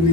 Kod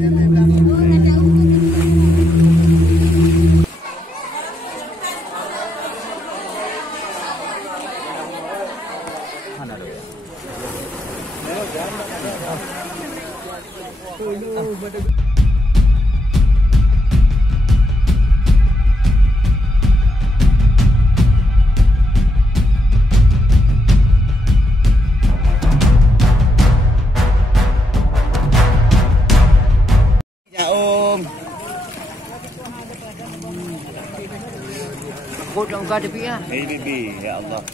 yang kau tepi ya. Bibi, ya Allah.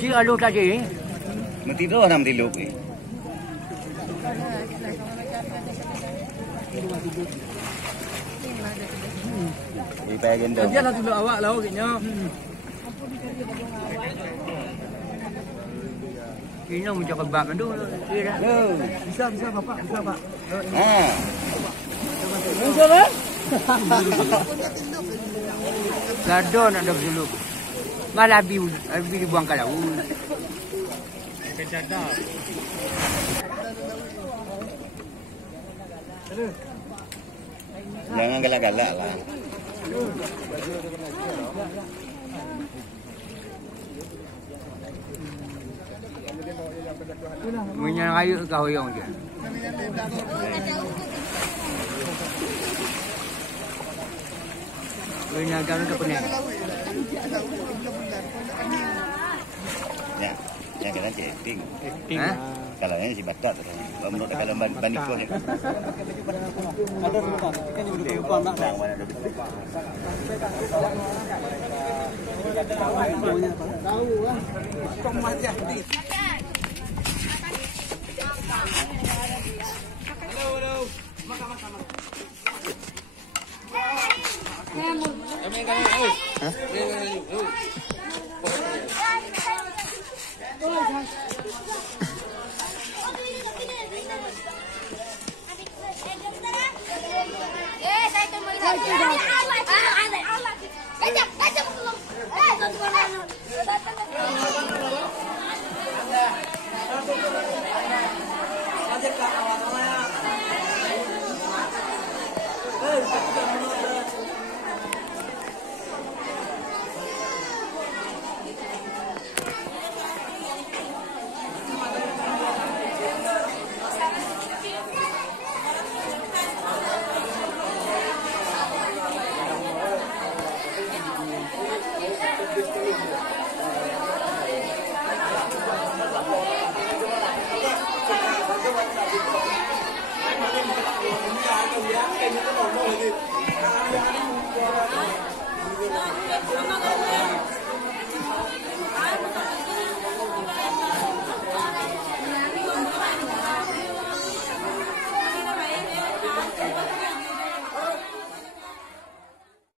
Dia alu tadi. Mentidur nam tiluk ni. Ibayan dah. Janganlah tuluk awak lah okeynya. Ini macam kebab tu. Bisa bapak, bisa pak. Ha. Bisa kan? Gado nak dah dulu. Malah abi dibuang ke laut. Kejadah. Jangan galak-galak lah. Minyak kayu kau yang je. Minyak kayu tu pening. Ya, yang kena chatting. Ha? Kalau yang si batak tu. Menurut kalau banding kau ni. Ada sebentar. Kan ni udah lupa nak. Tahu lah. Kau macam ni. Hello. Makan. Ini